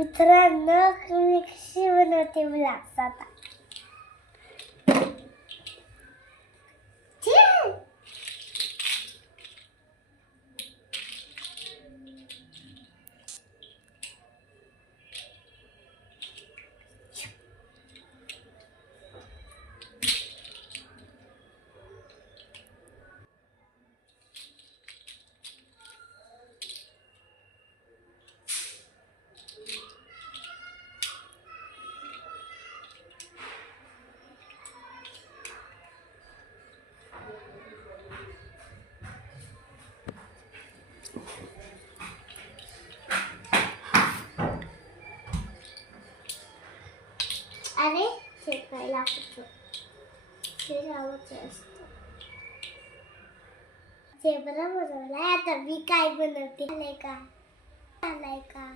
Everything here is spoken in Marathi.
मित्रांनो, मी कशी बनवते ब्लॉग्स आता. अरे शेकायला ते राहायचं असतं. झेब्रा बनवलाय. आता मी काय बनवते? आलाय का?